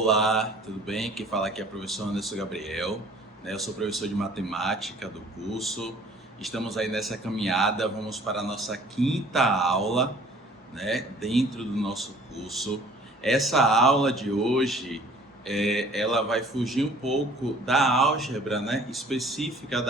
Olá, tudo bem? Quem fala aqui é o professor Anderson Gabriel, né? Eu sou professor de matemática do curso. Estamos aí nessa caminhada, vamos para a nossa quinta aula, né? Dentro do nosso curso. Essa aula de hoje, ela vai fugir um pouco da álgebra, né? Específica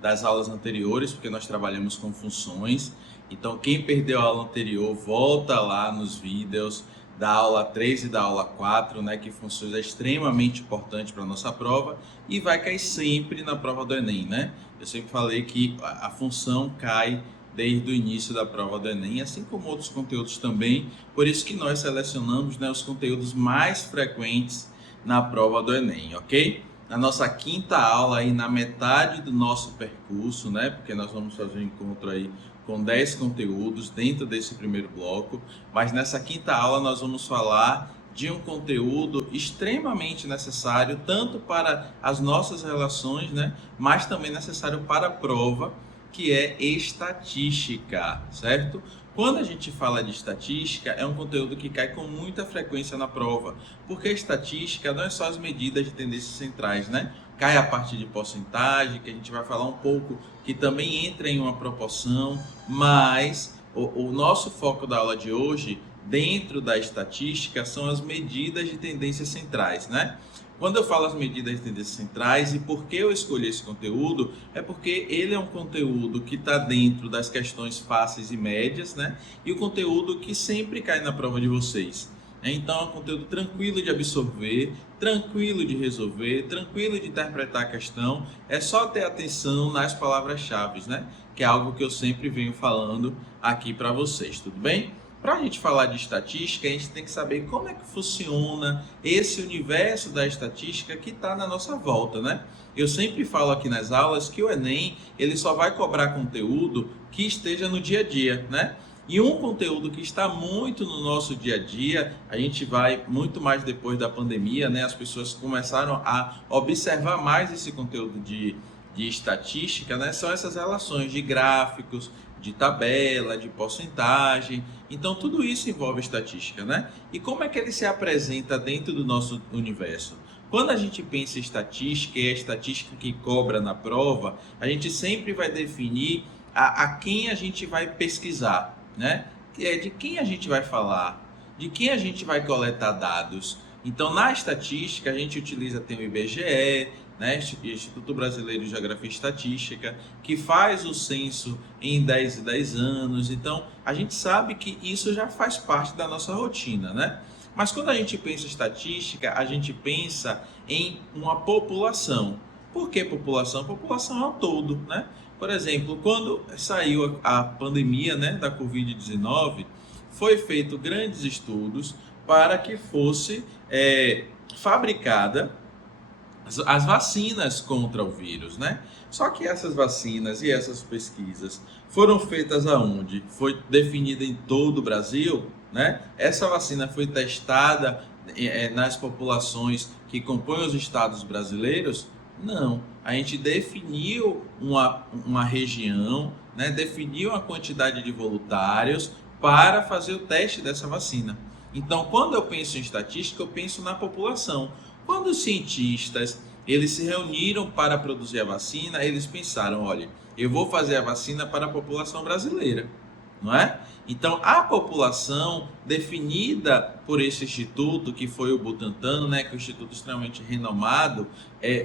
das aulas anteriores, porque nós trabalhamos com funções. Então, quem perdeu a aula anterior, volta lá nos vídeos da aula 3 e da aula 4, né, que funções é extremamente importante para a nossa prova e vai cair sempre na prova do Enem, né? Eu sempre falei que a função cai desde o início da prova do Enem, assim como outros conteúdos também, por isso que nós selecionamos, né, os conteúdos mais frequentes na prova do Enem, ok? Na nossa quinta aula, aí na metade do nosso percurso, né, porque nós vamos fazer um encontro aí com 10 conteúdos dentro desse primeiro bloco, mas nessa quinta aula nós vamos falar de um conteúdo extremamente necessário, tanto para as nossas relações, né, mas também necessário para a prova, que é estatística, certo? Quando a gente fala de estatística, é um conteúdo que cai com muita frequência na prova, porque a estatística não é só as medidas de tendências centrais, né? Cai a parte de porcentagem, que a gente vai falar um pouco, que também entra em uma proporção, mas o nosso foco da aula de hoje, dentro da estatística, são as medidas de tendências centrais, né? Quando eu falo as medidas de tendências centrais e por que eu escolhi esse conteúdo, é porque ele é um conteúdo que está dentro das questões fáceis e médias, né? E o conteúdo que sempre cai na prova de vocês. Então é um conteúdo tranquilo de absorver, tranquilo de resolver, tranquilo de interpretar a questão. É só ter atenção nas palavras-chave, né? Que é algo que eu sempre venho falando aqui para vocês, tudo bem? Para a gente falar de estatística, a gente tem que saber como é que funciona esse universo da estatística que está na nossa volta, né? Eu sempre falo aqui nas aulas que o Enem, ele só vai cobrar conteúdo que esteja no dia a dia, né? E um conteúdo que está muito no nosso dia a dia, a gente vai muito mais depois da pandemia, né? As pessoas começaram a observar mais esse conteúdo de estatística, né? São essas relações de gráficos, de tabela, de porcentagem. Então, tudo isso envolve estatística, né? E como é que ele se apresenta dentro do nosso universo? Quando a gente pensa em estatística, e a estatística que cobra na prova, a gente sempre vai definir a quem a gente vai pesquisar, né? De quem a gente vai falar, de quem a gente vai coletar dados. Então, na estatística, a gente utiliza, tem o IBGE, né, Instituto Brasileiro de Geografia e Estatística, que faz o censo em 10 e 10 anos. Então, a gente sabe que isso já faz parte da nossa rotina, né? Mas quando a gente pensa em estatística, a gente pensa em uma população. Por que população? População é um todo, né? Por exemplo, quando saiu a pandemia, né, da Covid-19, foi feito grandes estudos para que fosse fabricada as vacinas contra o vírus, né? Só que essas vacinas e essas pesquisas foram feitas aonde? Foi definida em todo o Brasil, né? Essa vacina foi testada nas populações que compõem os estados brasileiros? Não. A gente definiu uma região, né? Definiu a quantidade de voluntários para fazer o teste dessa vacina. Então, quando eu penso em estatística, eu penso na população. Quando os cientistas eles se reuniram para produzir a vacina, eles pensaram, olha, eu vou fazer a vacina para a população brasileira, não é? Então, a população definida por esse instituto, que foi o Butantan, né, que é um instituto extremamente renomado,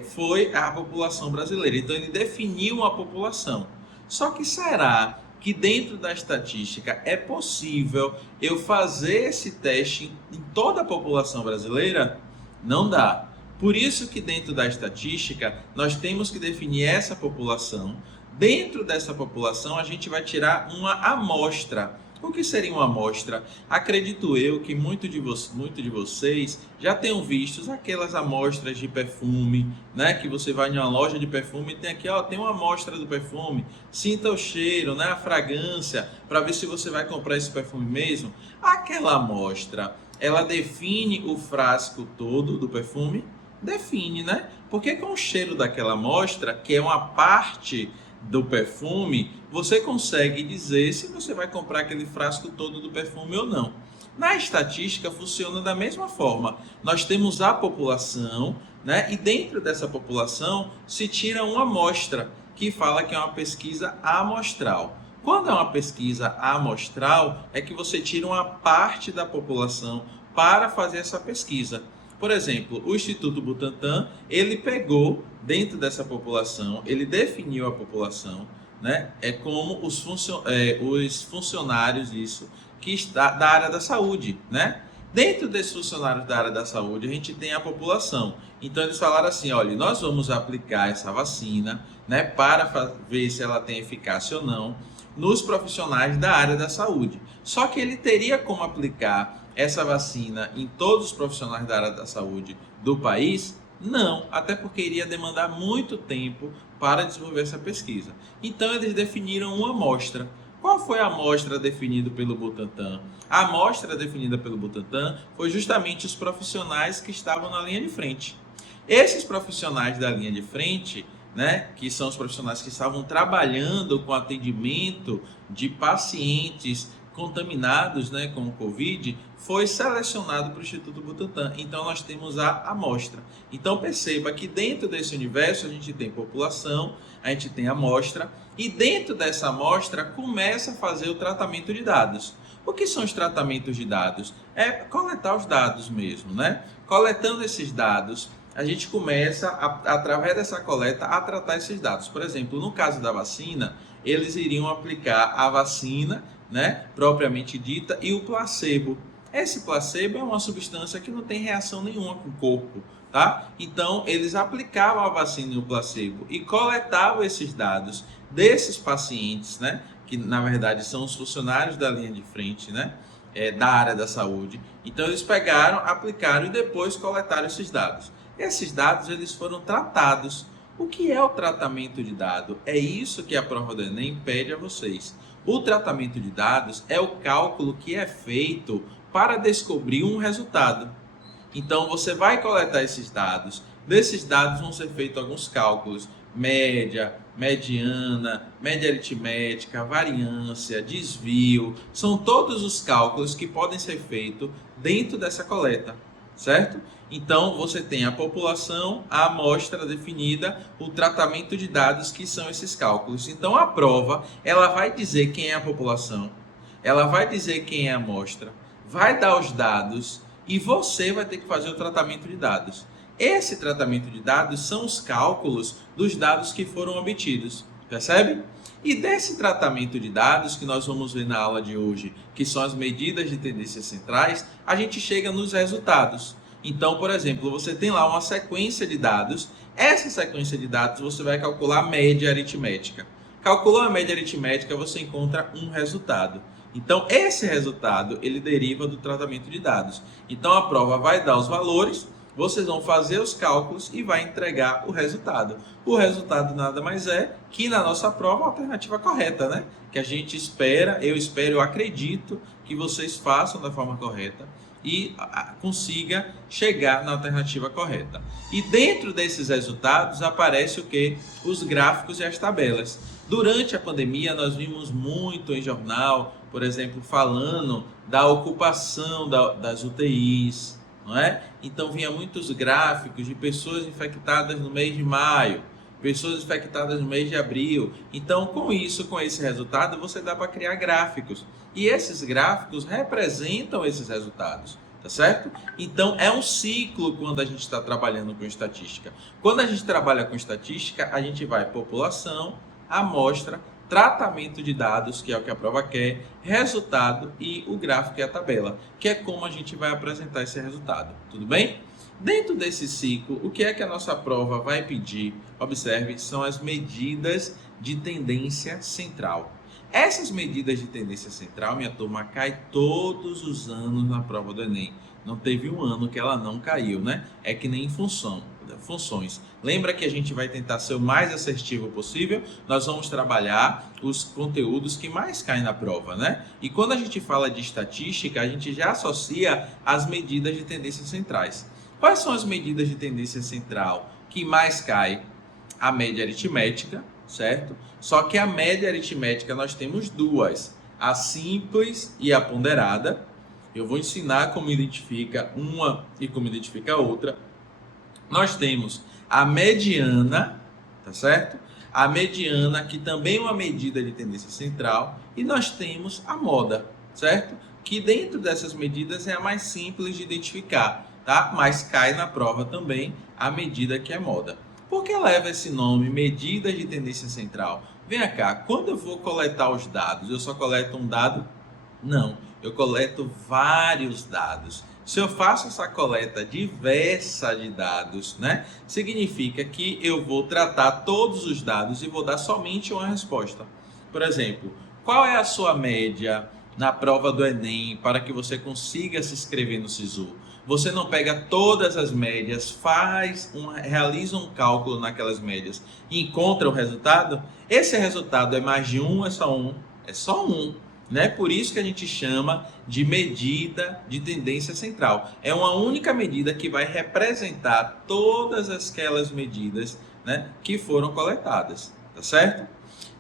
foi a população brasileira. Então, ele definiu a população. Só que será que dentro da estatística é possível eu fazer esse teste em toda a população brasileira? Não dá. Por isso que dentro da estatística nós temos que definir essa população. Dentro dessa população a gente vai tirar uma amostra. O que seria uma amostra? Acredito eu que muito de vocês já tenham visto aquelas amostras de perfume, né? Que você vai em uma loja de perfume e tem aqui, ó, tem uma amostra do perfume. Sinta o cheiro, né? A fragrância, para ver se você vai comprar esse perfume mesmo. Aquela amostra, ela define o frasco todo do perfume? Define, né? Porque com o cheiro daquela amostra, que é uma parte do perfume, você consegue dizer se você vai comprar aquele frasco todo do perfume ou não. Na estatística funciona da mesma forma. Nós temos a população, né? E dentro dessa população se tira uma amostra, que fala que é uma pesquisa amostral. Quando é uma pesquisa amostral, é que você tira uma parte da população para fazer essa pesquisa. Por exemplo, o Instituto Butantan, ele pegou dentro dessa população, ele definiu a população, né? É como os funcionários isso que está da área da saúde, né? Dentro desses funcionários da área da saúde, a gente tem a população. Então eles falaram assim, olha, nós vamos aplicar essa vacina, né, para ver se ela tem eficácia ou não nos profissionais da área da saúde. Só que ele teria como aplicar essa vacina em todos os profissionais da área da saúde do país? Não, até porque iria demandar muito tempo para desenvolver essa pesquisa. Então eles definiram uma amostra. Qual foi a amostra definida pelo Butantan? A amostra definida pelo Butantan foi justamente os profissionais que estavam na linha de frente. Esses profissionais da linha de frente, né, que são os profissionais que estavam trabalhando com atendimento de pacientes contaminados, né, com o Covid, foi selecionado para o Instituto Butantan. Então nós temos a amostra. Então perceba que dentro desse universo a gente tem população, a gente tem amostra, e dentro dessa amostra começa a fazer o tratamento de dados. O que são os tratamentos de dados? É coletar os dados mesmo, né? Coletando esses dados, a gente começa, através dessa coleta, a tratar esses dados. Por exemplo, no caso da vacina, eles iriam aplicar a vacina, né, propriamente dita, e o placebo. Esse placebo é uma substância que não tem reação nenhuma com o corpo, tá? Então, eles aplicavam a vacina e o placebo e coletavam esses dados desses pacientes, né, que na verdade são os funcionários da linha de frente, né, da área da saúde. Então, eles pegaram, aplicaram e depois coletaram esses dados. Esses dados eles foram tratados. O que é o tratamento de dado? É isso que a prova do Enem pede a vocês. O tratamento de dados é o cálculo que é feito para descobrir um resultado. Então, você vai coletar esses dados. Desses dados vão ser feitos alguns cálculos. Média, mediana, média aritmética, variância, desvio. São todos os cálculos que podem ser feitos dentro dessa coleta, certo? Então, você tem a população, a amostra definida, o tratamento de dados, que são esses cálculos. Então, a prova, ela vai dizer quem é a população, ela vai dizer quem é a amostra, vai dar os dados e você vai ter que fazer o tratamento de dados. Esse tratamento de dados são os cálculos dos dados que foram obtidos, percebe? E desse tratamento de dados que nós vamos ver na aula de hoje, que são as medidas de tendências centrais, a gente chega nos resultados. Então, por exemplo, você tem lá uma sequência de dados. Essa sequência de dados você vai calcular a média aritmética. Calculou a média aritmética, você encontra um resultado. Então, esse resultado, ele deriva do tratamento de dados. Então, a prova vai dar os valores, vocês vão fazer os cálculos e vai entregar o resultado. O resultado nada mais é que na nossa prova a alternativa correta, né? Que a gente espera, eu acredito que vocês façam da forma correta e consiga chegar na alternativa correta. E dentro desses resultados aparece o que? Os gráficos e as tabelas. Durante a pandemia nós vimos muito em jornal, por exemplo, falando da ocupação das UTIs, não é? Então vinha muitos gráficos de pessoas infectadas no mês de maio, pessoas infectadas no mês de abril. Então, com esse resultado, você dá para criar gráficos. E esses gráficos representam esses resultados, tá certo? Então, é um ciclo quando a gente está trabalhando com estatística. Quando a gente trabalha com estatística, a gente vai população, amostra, tratamento de dados, que é o que a prova quer, resultado e o gráfico e a tabela, que é como a gente vai apresentar esse resultado. Tudo bem? Dentro desse ciclo, o que é que a nossa prova vai pedir? Observe, são as medidas de tendência central. Essas medidas de tendência central, minha turma, cai todos os anos na prova do Enem. Não teve um ano que ela não caiu, né? É que nem funções. Lembra que a gente vai tentar ser o mais assertivo possível? Nós vamos trabalhar os conteúdos que mais caem na prova, né? E quando a gente fala de estatística, a gente já associa as medidas de tendência centrais. Quais são as medidas de tendência central que mais cai? A média aritmética, certo? Só que a média aritmética nós temos duas, a simples e a ponderada. Eu vou ensinar como identifica uma e como identifica a outra. Nós temos a mediana, tá certo? A mediana, que também é uma medida de tendência central, e nós temos a moda, certo? Que dentro dessas medidas é a mais simples de identificar, tá? Mas cai na prova também a medida que é moda. Por que leva esse nome, medida de tendência central? Vem cá, quando eu vou coletar os dados, eu só coleto um dado? Não, eu coleto vários dados. Se eu faço essa coleta diversa de dados, né, significa que eu vou tratar todos os dados e vou dar somente uma resposta. Por exemplo, qual é a sua média na prova do Enem para que você consiga se inscrever no SISU? Você não pega todas as médias, realiza um cálculo naquelas médias e encontra o resultado? Esse resultado é mais de um, é só um? É só um. Né? Por isso que a gente chama de medida de tendência central. É uma única medida que vai representar todas aquelas medidas, né, que foram coletadas, tá certo?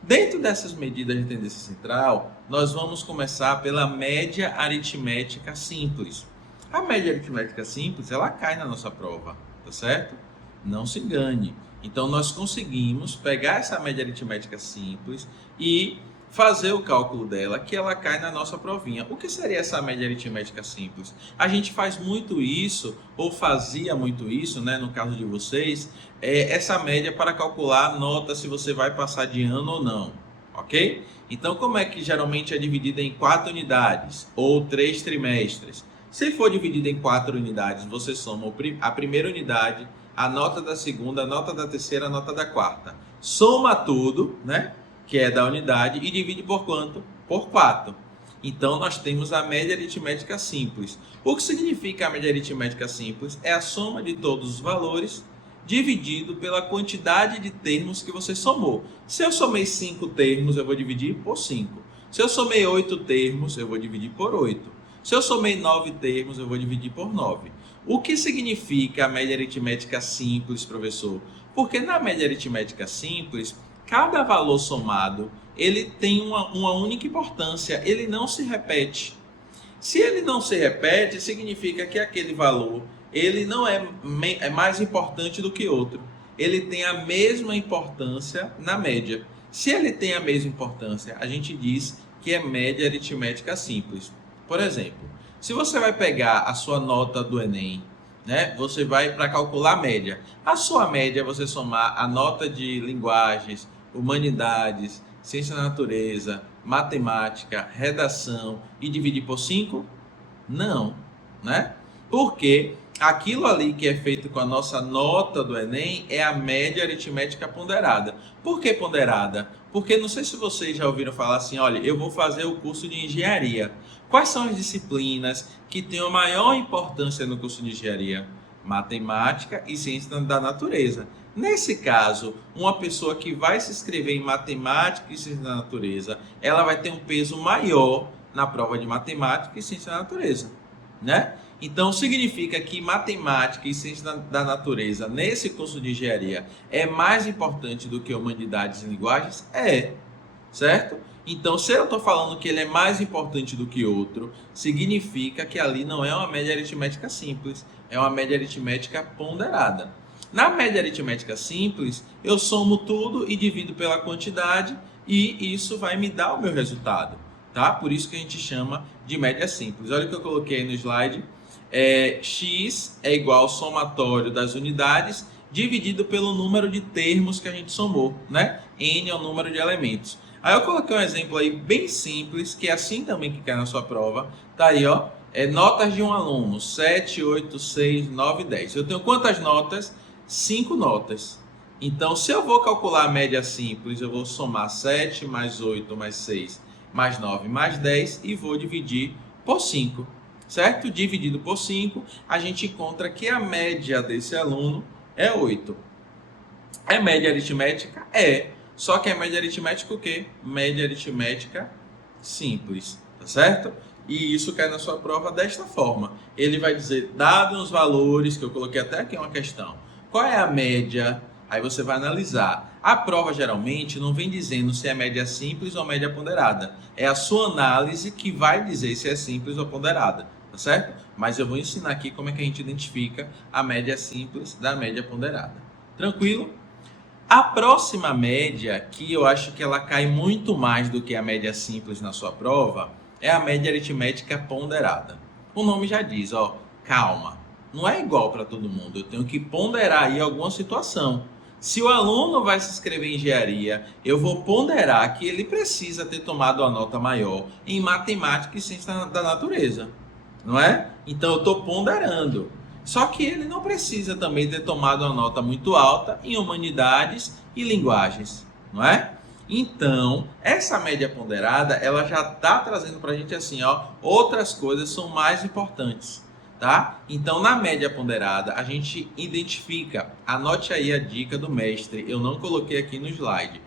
Dentro dessas medidas de tendência central, nós vamos começar pela média aritmética simples. A média aritmética simples, ela cai na nossa prova, tá certo? Não se engane. Então, nós conseguimos pegar essa média aritmética simples e fazer o cálculo dela, que ela cai na nossa provinha. O que seria essa média aritmética simples? A gente faz muito isso, ou fazia muito isso, né, no caso de vocês, essa média para calcular a nota se você vai passar de ano ou não, ok? Então, como é que geralmente é dividida em 4 unidades, ou 3 trimestres? Se for dividida em 4 unidades, você soma a primeira unidade, a nota da segunda, a nota da terceira, a nota da quarta. Soma tudo, né? Que é da unidade, e divide por quanto? Por 4. Então, nós temos a média aritmética simples. O que significa a média aritmética simples? É a soma de todos os valores dividido pela quantidade de termos que você somou. Se eu somei 5 termos, eu vou dividir por 5. Se eu somei 8 termos, eu vou dividir por 8. Se eu somei 9 termos, eu vou dividir por 9. O que significa a média aritmética simples, professor? Porque na média aritmética simples, cada valor somado, ele tem uma única importância, ele não se repete. Se ele não se repete, significa que aquele valor, ele não é mais importante do que outro. Ele tem a mesma importância na média. Se ele tem a mesma importância, a gente diz que é média aritmética simples. Por exemplo, se você vai pegar a sua nota do Enem, né, você vai para calcular a média. A sua média é você somar a nota de linguagens, humanidades, ciência da natureza, matemática, redação e dividir por 5? Não, né? Porque aquilo ali que é feito com a nossa nota do Enem é a média aritmética ponderada. Por que ponderada? Porque não sei se vocês já ouviram falar assim, olha, eu vou fazer o curso de engenharia. Quais são as disciplinas que têm a maior importância no curso de engenharia? Matemática e ciência da natureza. Nesse caso, uma pessoa que vai se inscrever em matemática e ciência da natureza, ela vai ter um peso maior na prova de matemática e ciência da natureza, né? Então, significa que matemática e ciência da natureza, nesse curso de engenharia, é mais importante do que humanidades e linguagens? É, certo? Então, se eu estou falando que ele é mais importante do que outro, significa que ali não é uma média aritmética simples, é uma média aritmética ponderada. Na média aritmética simples, eu somo tudo e divido pela quantidade e isso vai me dar o meu resultado, tá? Por isso que a gente chama de média simples. Olha o que eu coloquei aí no slide. X é igual ao somatório das unidades dividido pelo número de termos que a gente somou, né? N é o número de elementos. Aí eu coloquei um exemplo aí bem simples, que é assim também que cai na sua prova. Tá aí, ó. Notas de um aluno, 7, 8, 6, 9, 10. Eu tenho quantas notas? 5 notas. Então, se eu vou calcular a média simples, eu vou somar 7 mais 8 mais 6 mais 9 mais 10 e vou dividir por 5. Certo? Dividido por 5, a gente encontra que a média desse aluno é 8. É média aritmética? É. Só que é média aritmética o quê? Média aritmética simples, tá certo? E isso cai na sua prova desta forma. Ele vai dizer, dados os valores, que eu coloquei até aqui uma questão, qual é a média? Aí você vai analisar A prova geralmente não vem dizendo se é média simples ou média ponderada. É a sua análise que vai dizer se é simples ou ponderada, tá certo? Mas eu vou ensinar aqui como é que a gente identifica a média simples da média ponderada. Tranquilo? A próxima média, que eu acho que ela cai muito mais do que a média simples na sua prova, é a média aritmética ponderada. O nome já diz, ó, calma, não é igual para todo mundo, eu tenho que ponderar aí alguma situação. Se o aluno vai se inscrever em engenharia, eu vou ponderar que ele precisa ter tomado uma nota maior em matemática e ciência da natureza, não é? Então eu estou ponderando. Só que ele não precisa também ter tomado uma nota muito alta em humanidades e linguagens, não é? Então, essa média ponderada, ela já está trazendo para a gente assim, ó, outras coisas são mais importantes, tá? Então, na média ponderada, a gente identifica, anote aí a dica do mestre, eu não coloquei aqui no slide,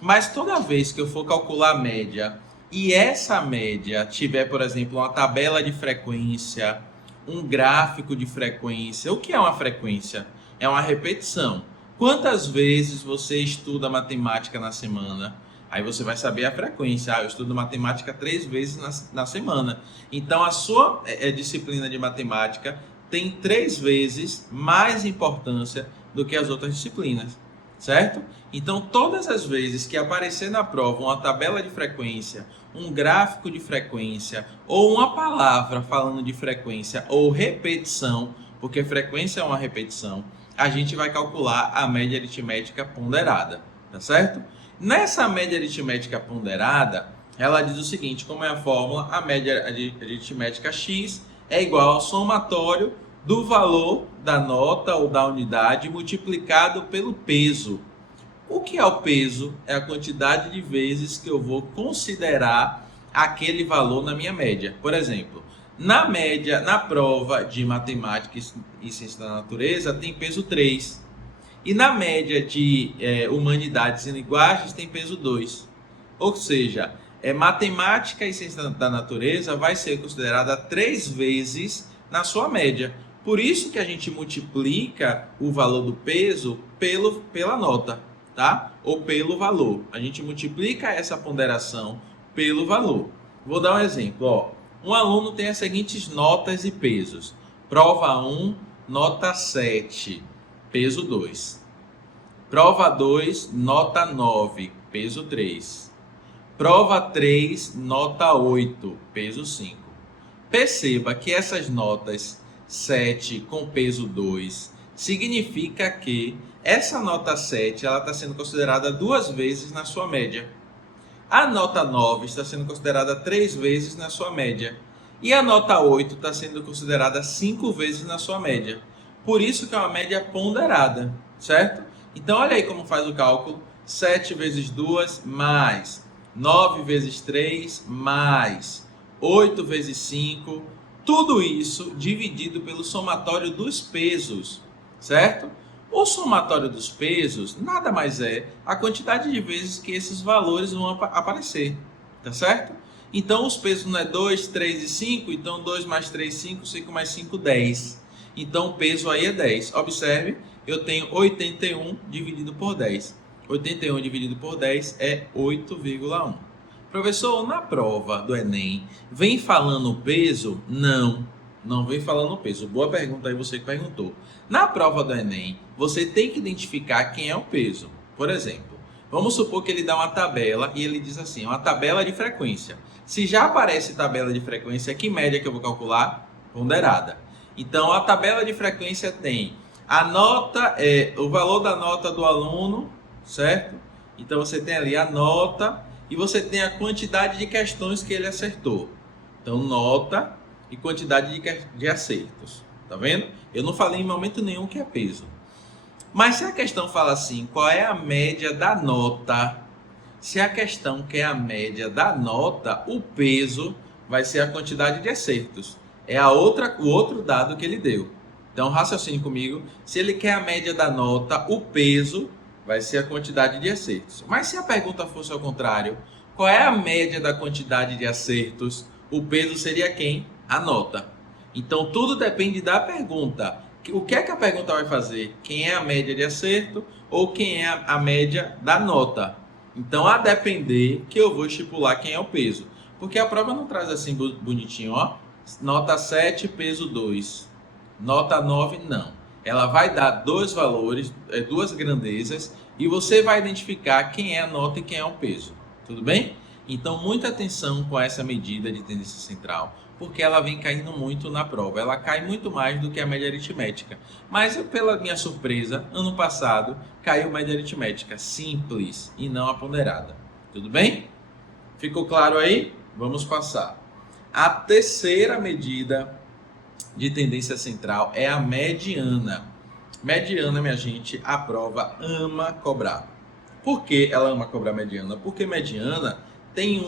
mas toda vez que eu for calcular a média e essa média tiver, por exemplo, uma tabela de frequência, um gráfico de frequência. O que é uma frequência? É uma repetição. Quantas vezes você estuda matemática na semana? Aí você vai saber a frequência. Eu estudo matemática 3 vezes na semana. Então a sua disciplina de matemática tem 3 vezes mais importância do que as outras disciplinas, certo? Então todas as vezes que aparecer na prova uma tabela de frequência, um gráfico de frequência ou uma palavra falando de frequência ou repetição, porque frequência é uma repetição, a gente vai calcular a média aritmética ponderada, tá certo? Nessa média aritmética ponderada, ela diz o seguinte, como é a fórmula, a média aritmética x é igual ao somatório do valor da nota ou da unidade multiplicado pelo peso. O que é o peso? É a quantidade de vezes que eu vou considerar aquele valor na minha média. Por exemplo, na média, na prova de matemática e ciência da natureza, tem peso 3. E na média de humanidades e linguagens, tem peso 2. Ou seja, matemática e ciência da natureza vai ser considerada 3 vezes na sua média. Por isso que a gente multiplica o valor do peso pela nota, tá? Ou pelo valor. A gente multiplica essa ponderação pelo valor. Vou dar um exemplo, ó. Um aluno tem as seguintes notas e pesos. Prova 1, nota 7, peso 2. Prova 2, nota 9, peso 3. Prova 3, nota 8, peso 5. Perceba que essas notas 7 com peso 2 significa que essa nota 7 está sendo considerada 2 vezes na sua média. A nota 9 está sendo considerada 3 vezes na sua média. E a nota 8 está sendo considerada 5 vezes na sua média. Por isso que é uma média ponderada, certo? Então olha aí como faz o cálculo. 7 vezes 2 mais 9 vezes 3 mais 8 vezes 5. Tudo isso dividido pelo somatório dos pesos, certo? O somatório dos pesos nada mais é a quantidade de vezes que esses valores vão aparecer, tá certo? Então os pesos não é 2, 3 e 5, então 2 mais 3, 5, 5 mais 5, 10. Então o peso aí é 10. Observe, eu tenho 81 dividido por 10. 81 dividido por 10 é 8,1. Professor, na prova do Enem, vem falando o peso? Não vem falando o peso. Boa pergunta aí você que perguntou. Na prova do Enem, você tem que identificar quem é o peso. Por exemplo, vamos supor que ele dá uma tabela e ele diz assim, uma tabela de frequência. Se já aparece tabela de frequência, que média que eu vou calcular? Ponderada. Então, a tabela de frequência tem a nota, o valor da nota do aluno, certo? Então, você tem ali a nota e você tem a quantidade de questões que ele acertou. Então, nota e quantidade de acertos. Tá vendo? Eu não falei em momento nenhum que é peso. Mas se a questão fala assim, qual é a média da nota? Se a questão quer a média da nota, o peso vai ser a quantidade de acertos. É o outro dado que ele deu. Então, raciocine comigo. Se ele quer a média da nota, o peso vai ser a quantidade de acertos. Mas se a pergunta fosse ao contrário, qual é a média da quantidade de acertos? O peso seria quem? A nota. Então, tudo depende da pergunta. O que é que a pergunta vai fazer? Quem é a média de acerto ou quem é a média da nota? Então, a depender que eu vou estipular quem é o peso. Porque a prova não traz assim bonitinho, ó. Nota 7, peso 2. Nota 9, não. Ela vai dar dois valores, duas grandezas, e você vai identificar quem é a nota e quem é o peso. Tudo bem? Então, muita atenção com essa medida de tendência central, porque ela vem caindo muito na prova. Ela cai muito mais do que a média aritmética. Mas, pela minha surpresa, ano passado caiu média aritmética simples e não a ponderada. Tudo bem? Ficou claro aí? Vamos passar. A terceira medida de tendência central é a mediana. Mediana, minha gente, a prova ama cobrar. Por que ela ama cobrar mediana? Porque mediana tem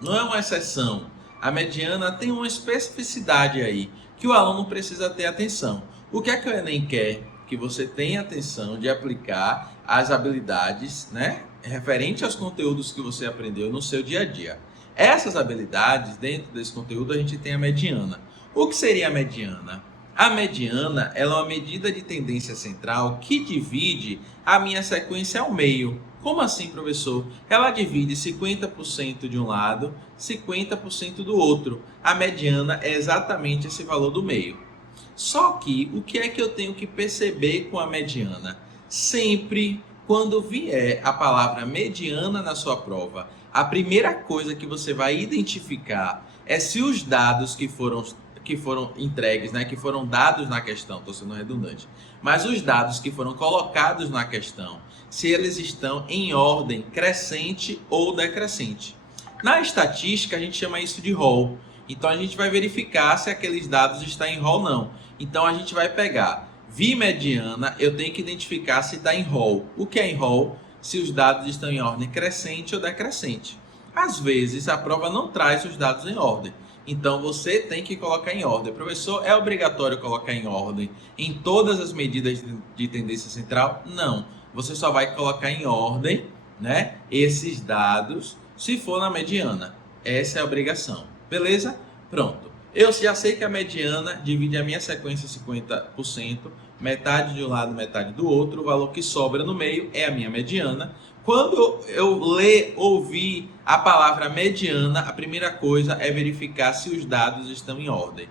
não é uma exceção. A mediana tem uma especificidade aí, que o aluno precisa ter atenção. O que é que o Enem quer? Que você tenha atenção de aplicar as habilidades, né, referente aos conteúdos que você aprendeu no seu dia a dia. Essas habilidades, dentro desse conteúdo, a gente tem a mediana. O que seria a mediana? A mediana ela é uma medida de tendência central que divide a minha sequência ao meio. Como assim, professor? Ela divide 50% de um lado, 50% do outro. A mediana é exatamente esse valor do meio. Só que o que é que eu tenho que perceber com a mediana? Sempre quando vier a palavra mediana na sua prova, a primeira coisa que você vai identificar é se os dados que foram entregues, né, que foram dados na questão, estou sendo redundante, mas os dados que foram colocados na questão, se eles estão em ordem crescente ou decrescente. Na estatística, a gente chama isso de rol. Então, a gente vai verificar se aqueles dados estão em rol ou não. Então, a gente vai pegar, vi mediana, eu tenho que identificar se está em rol. O que é em rol? Se os dados estão em ordem crescente ou decrescente. Às vezes, a prova não traz os dados em ordem. Então, você tem que colocar em ordem. Professor, é obrigatório colocar em ordem em todas as medidas de tendência central? Não. Você só vai colocar em ordem, né, esses dados se for na mediana. Essa é a obrigação. Beleza? Pronto. Eu já sei que a mediana divide a minha sequência 50%, metade de um lado, metade do outro. O valor que sobra no meio é a minha mediana. Quando eu ouvir a palavra mediana, a primeira coisa é verificar se os dados estão em ordem.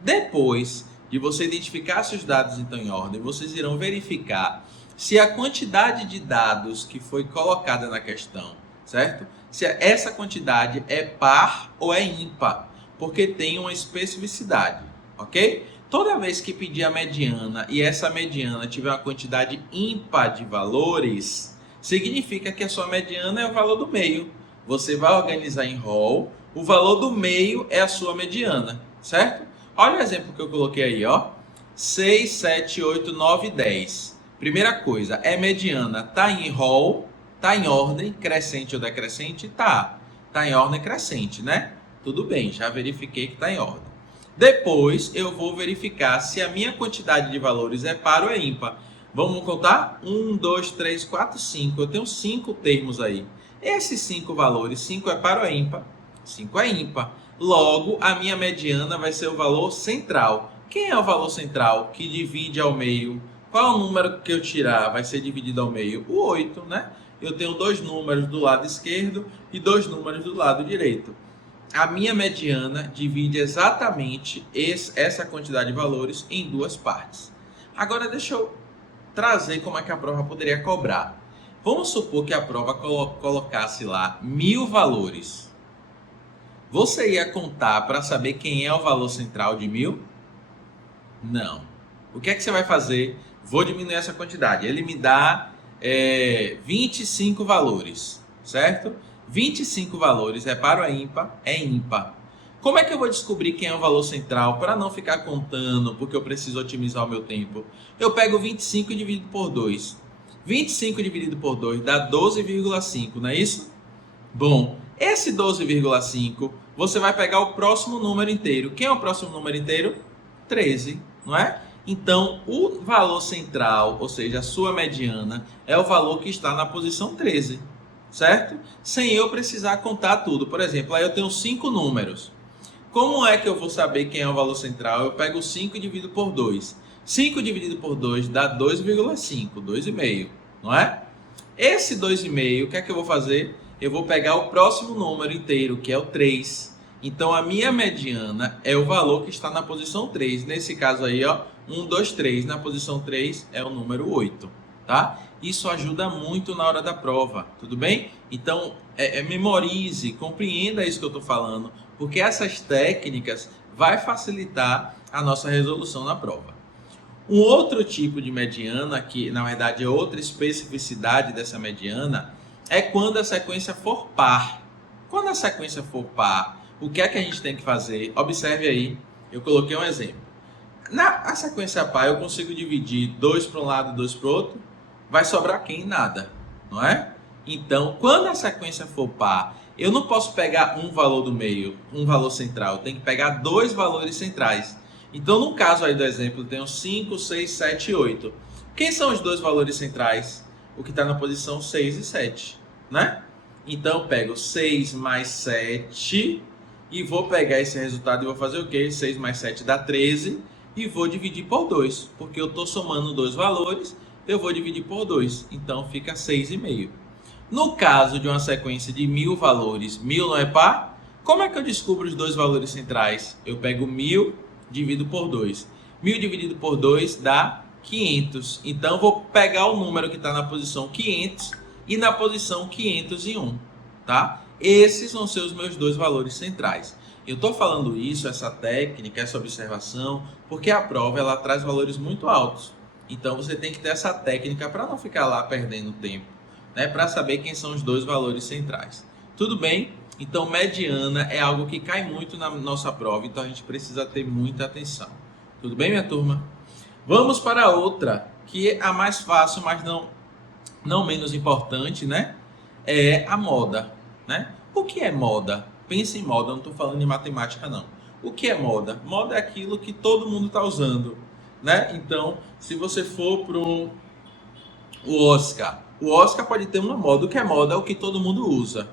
Depois de você identificar se os dados estão em ordem, vocês irão verificar se a quantidade de dados que foi colocada na questão, certo? Se essa quantidade é par ou é ímpar, porque tem uma especificidade, ok? Toda vez que pedir a mediana e essa mediana tiver uma quantidade ímpar de valores, significa que a sua mediana é o valor do meio. Você vai organizar em rol, o valor do meio é a sua mediana, certo? Olha o exemplo que eu coloquei aí, ó. 6, 7, 8, 9, 10. Primeira coisa, é mediana, tá em rol, tá em ordem crescente ou decrescente? Tá em ordem crescente, né? Tudo bem, já verifiquei que tá em ordem. Depois eu vou verificar se a minha quantidade de valores é par ou é ímpar. Vamos contar? 1, 2, 3, 4, 5. Eu tenho 5 termos aí. Esses 5 valores, 5 é par ou é ímpar? 5 é ímpar. Logo, a minha mediana vai ser o valor central. Quem é o valor central que divide ao meio? Qual é o número que eu tirar vai ser dividido ao meio? O 8, né? Eu tenho 2 números do lado esquerdo e 2 números do lado direito. A minha mediana divide exatamente essa quantidade de valores em duas partes. Agora, deixa eu trazer como é que a prova poderia cobrar. Vamos supor que a prova colocasse lá 1000 valores. Você ia contar para saber quem é o valor central de 1000? Não. O que é que você vai fazer? Vou diminuir essa quantidade. Ele me dá 25 valores, certo? 25 valores é par ou é ímpar? É ímpar. Como é que eu vou descobrir quem é o valor central para não ficar contando, porque eu preciso otimizar o meu tempo? Eu pego 25 e divido por 2. 25 dividido por 2 dá 12,5, não é isso? Bom, esse 12,5, você vai pegar o próximo número inteiro. Quem é o próximo número inteiro? 13, não é? Então, o valor central, ou seja, a sua mediana, é o valor que está na posição 13, certo? Sem eu precisar contar tudo. Por exemplo, aí eu tenho 5 números. Como é que eu vou saber quem é o valor central? Eu pego 5 e divido por 2. 5 dividido por 2 dá 2,5, 2,5, não é? Esse 2,5, o que é que eu vou fazer? Eu vou pegar o próximo número inteiro, que é o 3. Então, a minha mediana é o valor que está na posição 3. Nesse caso aí, ó, 1, 2, 3. Na posição 3 é o número 8, tá? Isso ajuda muito na hora da prova, tudo bem? Então, memorize, compreenda isso que eu estou falando, porque essas técnicas vai facilitar a nossa resolução na prova. Um outro tipo de mediana, que na verdade é outra especificidade dessa mediana, é quando a sequência for par. Quando a sequência for par, o que é que a gente tem que fazer? Observe aí, eu coloquei um exemplo. Na sequência par, eu consigo dividir 2 para um lado e 2 para o outro, vai sobrar quem? Nada, não é? Então, quando a sequência for par, eu não posso pegar um valor do meio, um valor central, eu tenho que pegar 2 valores centrais. Então, no caso aí do exemplo, eu tenho 5, 6, 7 e 8. Quem são os 2 valores centrais? O que está na posição 6 e 7, né? Então, eu pego 6 mais 7 e vou pegar esse resultado e vou fazer o quê? 6 mais 7 dá 13 e vou dividir por 2, porque eu estou somando 2 valores, eu vou dividir por 2, então fica 6,5. No caso de uma sequência de 1000 valores, 1000 não é par? Como é que eu descubro os 2 valores centrais? Eu pego 1000, divido por 2. 1000 dividido por 2 dá 500. Então, vou pegar o número que está na posição 500 e na posição 501, tá? Esses vão ser os meus 2 valores centrais. Eu estou falando isso, essa técnica, essa observação, porque a prova ela traz valores muito altos. Então, você tem que ter essa técnica para não ficar lá perdendo tempo, né? Para saber quem são os 2 valores centrais. Tudo bem? Então, mediana é algo que cai muito na nossa prova, então a gente precisa ter muita atenção. Tudo bem, minha turma? Vamos para outra, que é a mais fácil, mas não menos importante, né? É a moda, né? O que é moda? Pensa em moda, não estou falando em matemática, não. O que é moda? Moda é aquilo que todo mundo está usando, né? Então, se você for para o Oscar, o Oscar pode ter uma moda. O que é moda é o que todo mundo usa,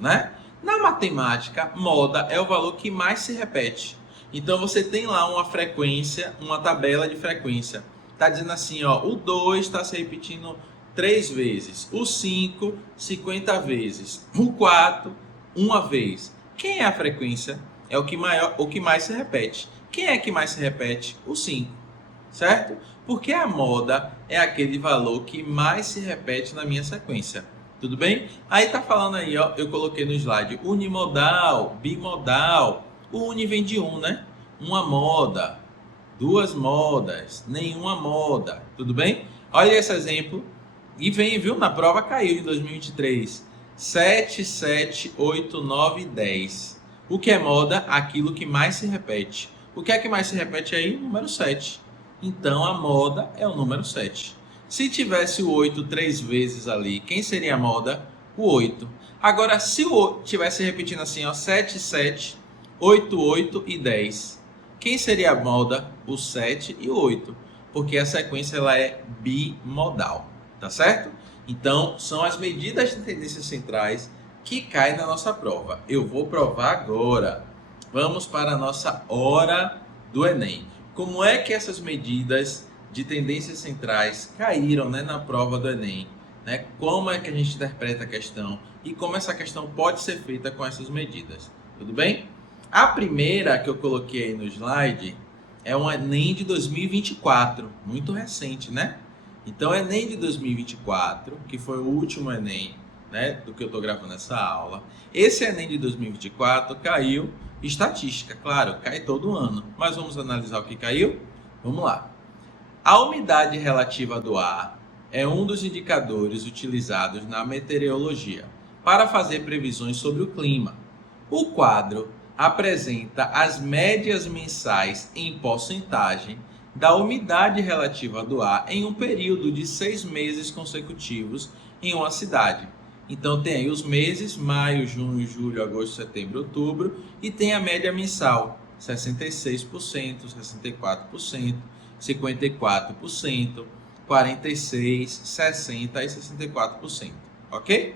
né? Na matemática, moda é o valor que mais se repete. Então, você tem lá uma frequência, uma tabela de frequência. Está dizendo assim, ó, o 2 está se repetindo 3 vezes, o 5, 50 vezes, o 4, uma vez. Quem é a frequência? É o que mais se repete. Quem é que mais se repete? O 5, certo? Porque a moda é aquele valor que mais se repete na minha sequência. Tudo bem? Aí tá falando aí, ó, eu coloquei no slide unimodal, bimodal. O uni vem de um, né? Uma moda, 2 modas, nenhuma moda. Tudo bem? Olha esse exemplo. E vem, viu? Na prova caiu em 2023. 7, 7, 8, 9, 10. O que é moda? Aquilo que mais se repete. O que é que mais se repete aí? O número 7. Então, a moda é o número 7. Se tivesse o 8 3 vezes ali, quem seria a moda? O 8. Agora, se o tivesse repetindo assim, ó, 7, 7, 8, 8 e 10. Quem seria a moda? O 7 e o 8. Porque a sequência ela é bimodal, tá certo? Então, são as medidas de tendências centrais que caem na nossa prova. Eu vou provar agora. Vamos para a nossa hora do Enem. Como é que essas medidas de tendências centrais caíram, né, na prova do Enem? Né? Como é que a gente interpreta a questão e como essa questão pode ser feita com essas medidas? Tudo bem? A primeira que eu coloquei aí no slide é um Enem de 2024, muito recente, né? Então, Enem de 2024, que foi o último Enem, né, do que eu estou gravando essa aula. Esse Enem de 2024 caiu estatística, claro, cai todo ano. Mas vamos analisar o que caiu? Vamos lá. A umidade relativa do ar é um dos indicadores utilizados na meteorologia para fazer previsões sobre o clima. O quadro apresenta as médias mensais em porcentagem da umidade relativa do ar em um período de 6 meses consecutivos em uma cidade. Então tem aí os meses, maio, junho, julho, agosto, setembro, outubro, e tem a média mensal, 66%, 64%, 54%, 46%, 60% e 64%, ok?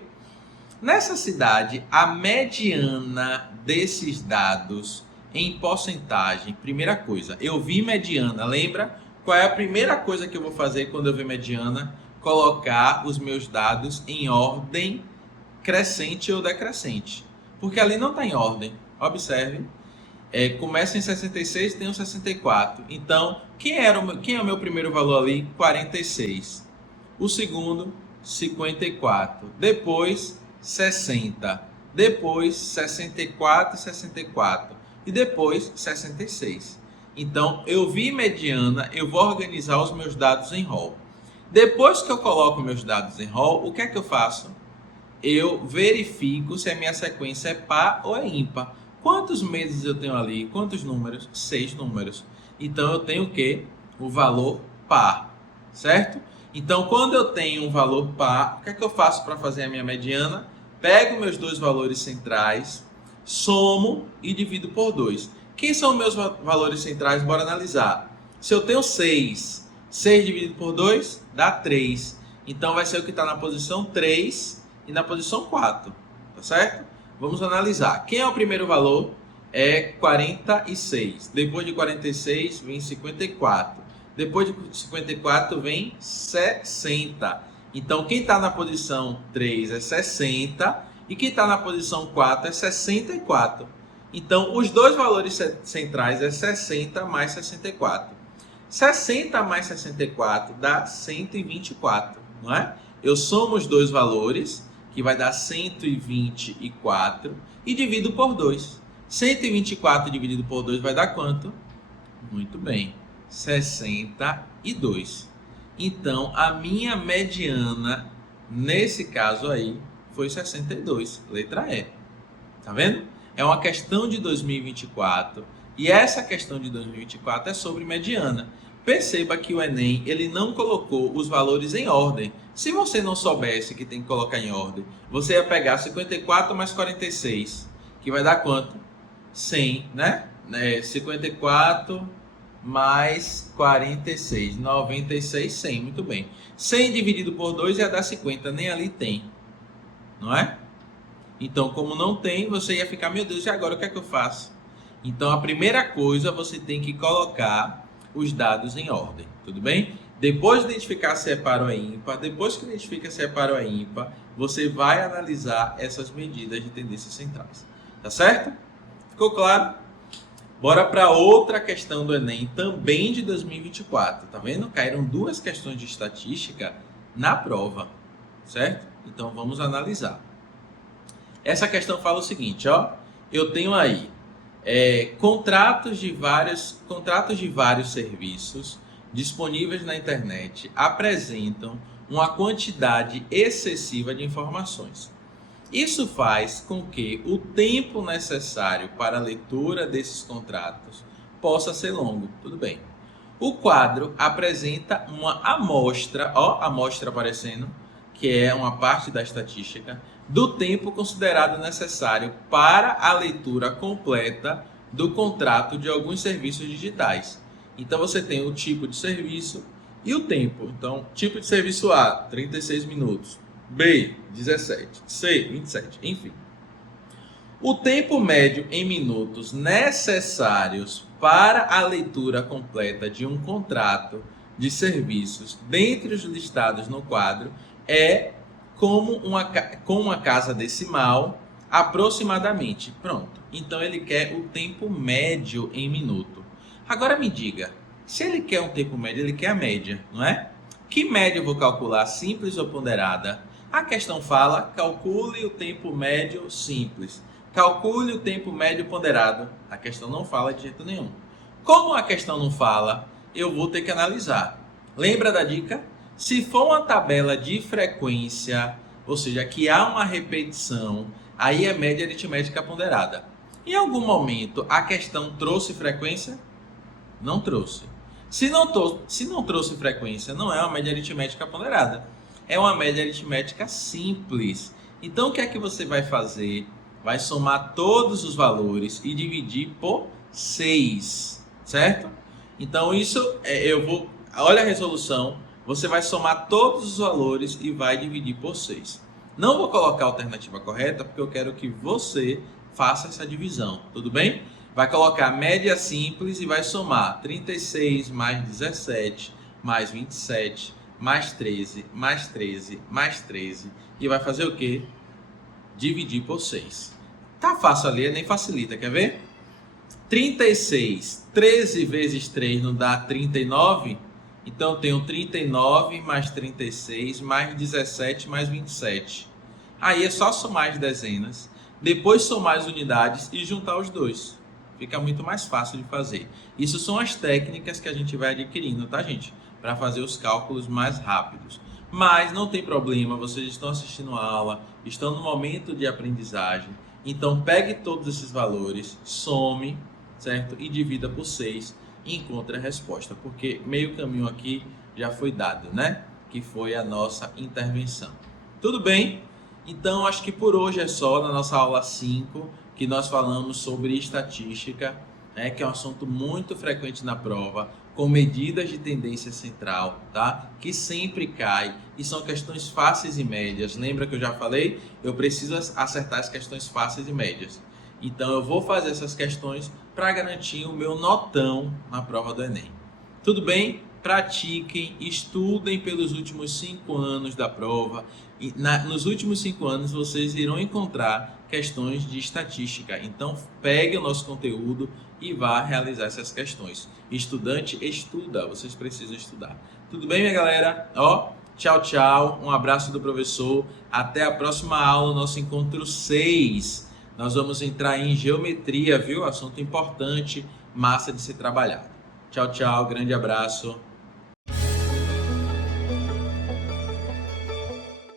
Nessa cidade, a mediana desses dados em porcentagem, primeira coisa, eu vi mediana, lembra? qual é a primeira coisa que eu vou fazer quando eu ver mediana? Colocar os meus dados em ordem crescente ou decrescente. Porque ali não está em ordem. Observe. Começa em 66, tem um 64. Então, quem é o meu primeiro valor ali? 46. O segundo, 54. Depois, 60. Depois, 64 e 64. E depois, 66. Então, eu vi mediana, eu vou organizar os meus dados em rol. Depois que eu coloco meus dados em rol, o que é que eu faço? Eu verifico se a minha sequência é par ou é ímpar. Quantos meses eu tenho ali? Quantos números? 6 números. Então, eu tenho o quê? O valor par, certo? Então, quando eu tenho um valor par, o que é que eu faço para fazer a minha mediana? Pego meus dois valores centrais, somo e divido por 2. Quem são meus valores centrais? Bora analisar. Se eu tenho 6, 6 dividido por 2 dá 3. Então, vai ser o que está na posição 3 e na posição 4, tá certo? Vamos analisar. Quem é o primeiro valor? É 46. Depois de 46 vem 54. Depois de 54 vem 60. Então, quem está na posição 3 é 60 e quem está na posição 4 é 64. Então, os dois valores centrais é 60 mais 64. 60 mais 64 dá 124, não é? Eu somo os dois valores, que vai dar 124, e divido por 2. 124 dividido por 2 vai dar quanto? Muito bem, 62. Então, a minha mediana, nesse caso aí, foi 62, letra E. Tá vendo? É uma questão de 2024, e essa questão de 2024 é sobre mediana. Perceba que o Enem ele não colocou os valores em ordem. Se você não soubesse que tem que colocar em ordem, você ia pegar 54 mais 46, que vai dar quanto? 100, né? 54 mais 46, 96, 100, muito bem. 100 dividido por 2 ia dar 50, nem ali tem, não é? Então, como não tem, você ia ficar, meu Deus, e agora o que é que eu faço? Então, a primeira coisa, você tem que colocar os dados em ordem, tudo bem? Depois de identificar se é par ou é ímpar, depois que identifica se é par ou é ímpar, você vai analisar essas medidas de tendências centrais, tá certo? Ficou claro? Bora para outra questão do Enem, também de 2024, tá vendo? Caíram duas questões de estatística na prova, certo? Então, vamos analisar. Essa questão fala o seguinte, ó, eu tenho aí contratos de vários serviços disponíveis na internet apresentam uma quantidade excessiva de informações. Isso faz com que o tempo necessário para a leitura desses contratos possa ser longo. Tudo bem. O quadro apresenta uma amostra, ó, amostra aparecendo, que é uma parte da estatística, do tempo considerado necessário para a leitura completa do contrato de alguns serviços digitais. Então, você tem o tipo de serviço e o tempo. Então, tipo de serviço A, 36 minutos. B, 17. C, 27. Enfim. O tempo médio em minutos necessários para a leitura completa de um contrato de serviços dentre os listados no quadro é com uma casa decimal aproximadamente. Pronto. Então, ele quer o tempo médio em minuto. Agora me diga, se ele quer um tempo médio, ele quer a média, não é? Que média eu vou calcular, simples ou ponderada? A questão fala, calcule o tempo médio simples. Calcule o tempo médio ponderado. A questão não fala de jeito nenhum. Como a questão não fala, eu vou ter que analisar. Lembra da dica? Se for uma tabela de frequência, ou seja, que há uma repetição, aí é média aritmética ponderada. Em algum momento, a questão trouxe frequência? Não trouxe. Se não trouxe frequência, não é uma média aritmética ponderada. É uma média aritmética simples. Então, o que é que você vai fazer? Vai somar todos os valores e dividir por 6, certo? Então, olha a resolução. Você vai somar todos os valores e vai dividir por 6. Não vou colocar a alternativa correta, porque eu quero que você faça essa divisão, tudo bem? vai colocar média simples e vai somar 36 mais 17 mais 27 mais 13 mais 13 mais 13 e vai fazer o quê? Dividir por 6. Tá fácil ali, nem facilita, quer ver? 36, 13 vezes 3 não dá 39? Então eu tenho 39 mais 36 mais 17 mais 27. Aí é só somar as dezenas, depois somar as unidades e juntar os dois. Fica muito mais fácil de fazer. Isso são as técnicas que a gente vai adquirindo, tá, gente? Para fazer os cálculos mais rápidos. Mas não tem problema, vocês estão assistindo a aula, estão no momento de aprendizagem. Então pegue todos esses valores, some, certo? E divida por 6 e encontre a resposta. Porque meio caminho aqui já foi dado, né? Que foi a nossa intervenção. Tudo bem? Então acho que por hoje é só na nossa aula 5 que nós falamos sobre estatística, né, que é um assunto muito frequente na prova, com medidas de tendência central, tá? Que sempre cai e são questões fáceis e médias. Lembra que eu já falei? Eu preciso acertar as questões fáceis e médias. Então eu vou fazer essas questões para garantir o meu notão na prova do Enem. Tudo bem? Pratiquem, estudem pelos últimos 5 anos da prova. E nos últimos 5 anos vocês irão encontrar questões de estatística. Então pegue o nosso conteúdo e vá realizar essas questões. Estudante, estuda. Vocês precisam estudar. Tudo bem, minha galera? Ó, tchau, tchau. Um abraço do professor. Até a próxima aula, nosso encontro 6. Nós vamos entrar em geometria, viu? Assunto importante, massa de ser trabalhado. Tchau, tchau. Grande abraço.